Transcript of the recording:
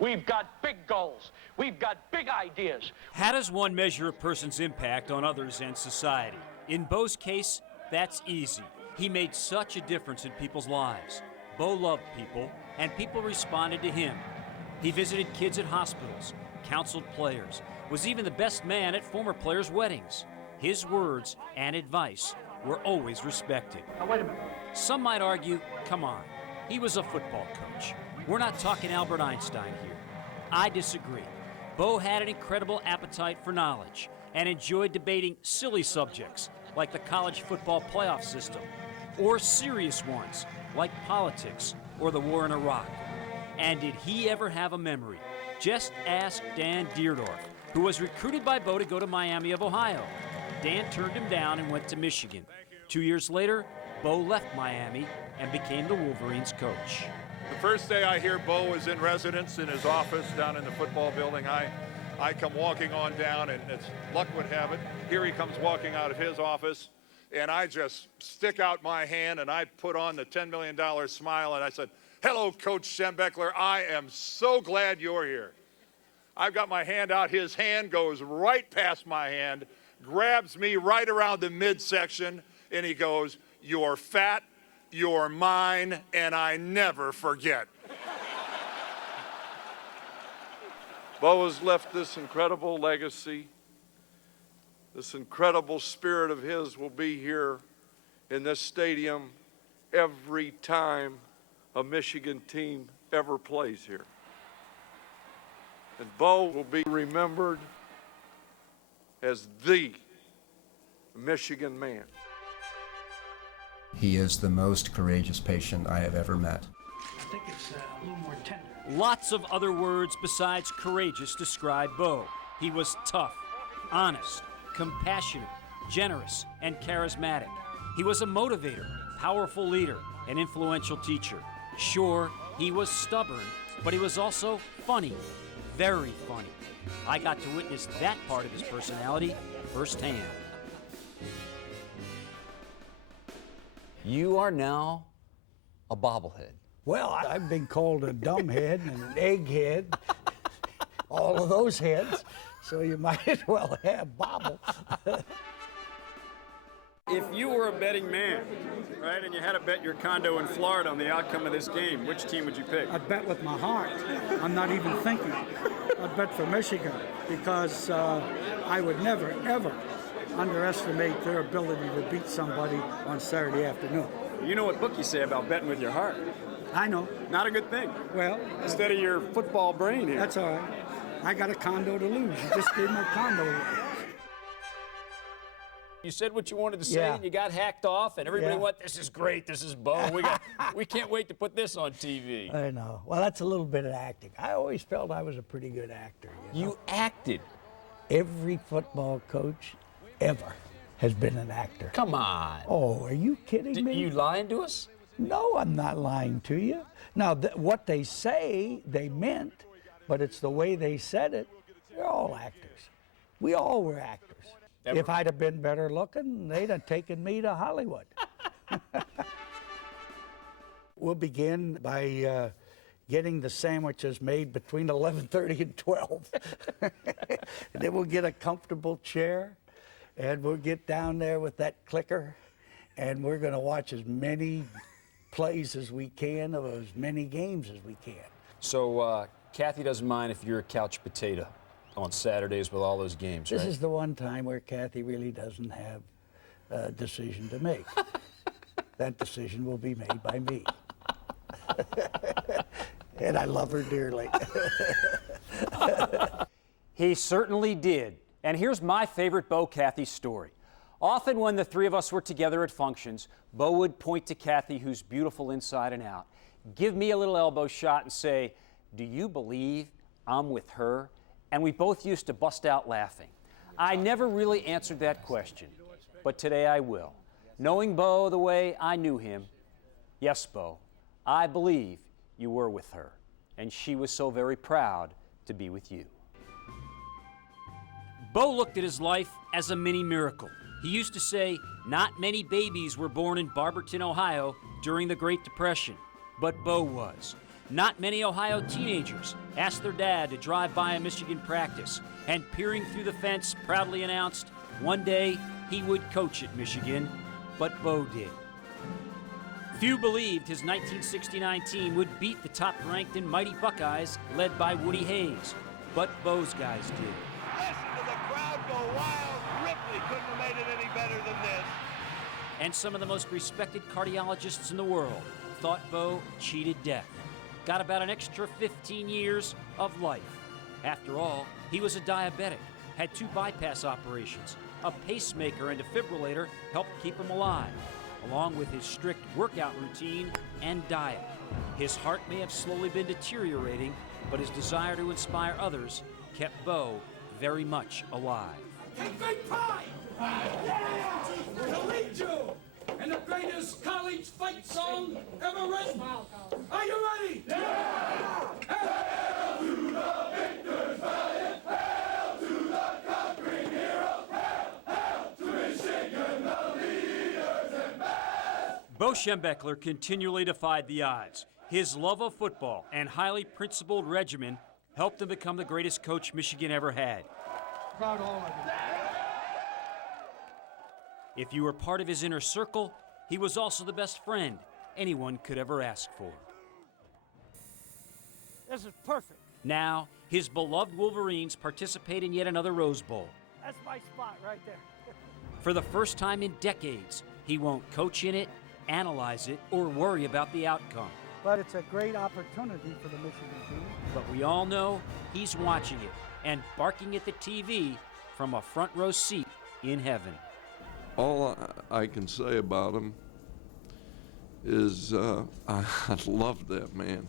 We've got big goals. We've got big ideas. How does one measure a person's impact on others and society? In Bo's case, that's easy. He made such a difference in people's lives. Bo loved people, and people responded to him. He visited kids at hospitals, counseled players, was even the best man at former players' weddings. His words and advice were always respected. Now, wait a minute. Some might argue, come on, he was a football coach. We're not talking Albert Einstein here. I disagree. Bo had an incredible appetite for knowledge and enjoyed debating silly subjects like the college football playoff system, or serious ones like politics or the war in Iraq. And did he ever have a memory? Just ask Dan Deerdorf, who was recruited by Bo to go to Miami of Ohio. Dan turned him down and went to Michigan. 2 years later, Bo left Miami and became the Wolverines' coach. The first day I hear Bo was in residence in his office down in the football building, I come walking on down, and as luck would have it, here he comes walking out of his office, and I just stick out my hand and I put on the $10 million smile and I said, "Hello, Coach Schembechler, I am so glad you're here." I've got my hand out, his hand goes right past my hand, grabs me right around the midsection, and he goes, "You're fat, you're mine, and I never forget." Bo has left this incredible legacy. This incredible spirit of his will be here in this stadium every time a Michigan team ever plays here. And Bo will be remembered as the Michigan man. He is the most courageous patient I have ever met. I think it's a little more tender. Lots of other words besides courageous describe Bo. He was tough, honest, compassionate, generous, and charismatic. He was a motivator, powerful leader, an influential teacher. Sure, he was stubborn, but he was also funny, very funny. I got to witness that part of his personality firsthand. You are now a bobblehead. Well, I've been called a dumb head and an egghead, all of those heads, so you might as well have bobble. If you were a betting man, right, and you had to bet your condo in Florida on the outcome of this game, which team would you pick? I'd bet with my heart. I'm not even thinking. I'd bet for Michigan because I would never, ever underestimate their ability to beat somebody on Saturday afternoon. You know what bookies say about betting with your heart. I know. Not a good thing. Well, instead of your football brain here. That's all right. I got a condo to lose. You just gave my condo away. You said what you wanted to say, and you got hacked off, and everybody went, "This is great, this is Bo. We can't wait to put this on TV." I know. Well, that's a little bit of acting. I always felt I was a pretty good actor. You know? You acted. Every football coach ever has been an actor. Come on. Oh, are you kidding me? You lying to us? No, I'm not lying to you. Now, what they say they meant, but it's the way they said it. They're all actors. We all were actors. If I'd have been better looking, they'd have taken me to Hollywood. We'll begin by getting the sandwiches made between 11:30 and 12. And then we'll get a comfortable chair, and we'll get down there with that clicker, and we're going to watch as many plays as we can of as many games as we can. So Kathy doesn't mind if you're a couch potato on Saturdays with all those games, right? This is the one time where Kathy really doesn't have a decision to make. That decision will be made by me. And I love her dearly. He certainly did. And here's my favorite Bo-Kathy story. Often when the three of us were together at functions, Bo would point to Kathy, who's beautiful inside and out, give me a little elbow shot and say, "Do you believe I'm with her?" And we both used to bust out laughing. I never really answered that question, but today I will. Knowing Bo the way I knew him, yes, Bo, I believe you were with her, and she was so very proud to be with you. Bo looked at his life as a mini miracle. He used to say not many babies were born in Barberton, Ohio during the Great Depression, but Bo was. Not many Ohio teenagers asked their dad to drive by a Michigan practice and, peering through the fence, proudly announced one day he would coach at Michigan, but Bo did. Few believed his 1969 team would beat the top-ranked and mighty Buckeyes led by Woody Hayes, but Bo's guys did. Listen to the crowd go wild. Ripley couldn't have made it any better than this. And some of the most respected cardiologists in the world thought Bo cheated death. Got about an extra 15 years of life. After all, he was a diabetic, had 2 bypass operations, a pacemaker and defibrillator helped keep him alive, along with his strict workout routine and diet. His heart may have slowly been deteriorating, but his desire to inspire others kept Bo very much alive. Take great pride! Yeah! To lead you in the greatest college fight song ever written. Are you ready? Yeah! Hail to the victors valiant! Hail to the conquering heroes! Hail to Michigan, the leaders and best! Bo Schembechler continually defied the odds. His love of football and highly principled regimen helped him become the greatest coach Michigan ever had. Proud of all of you. If you were part of his inner circle, he was also the best friend anyone could ever ask for. This is perfect. Now, his beloved Wolverines participate in yet another Rose Bowl. That's my spot right there. For the first time in decades, he won't coach in it, analyze it, or worry about the outcome. But it's a great opportunity for the Michigan team. But we all know he's watching it and barking at the TV from a front row seat in heaven. All I can say about him is I love that man.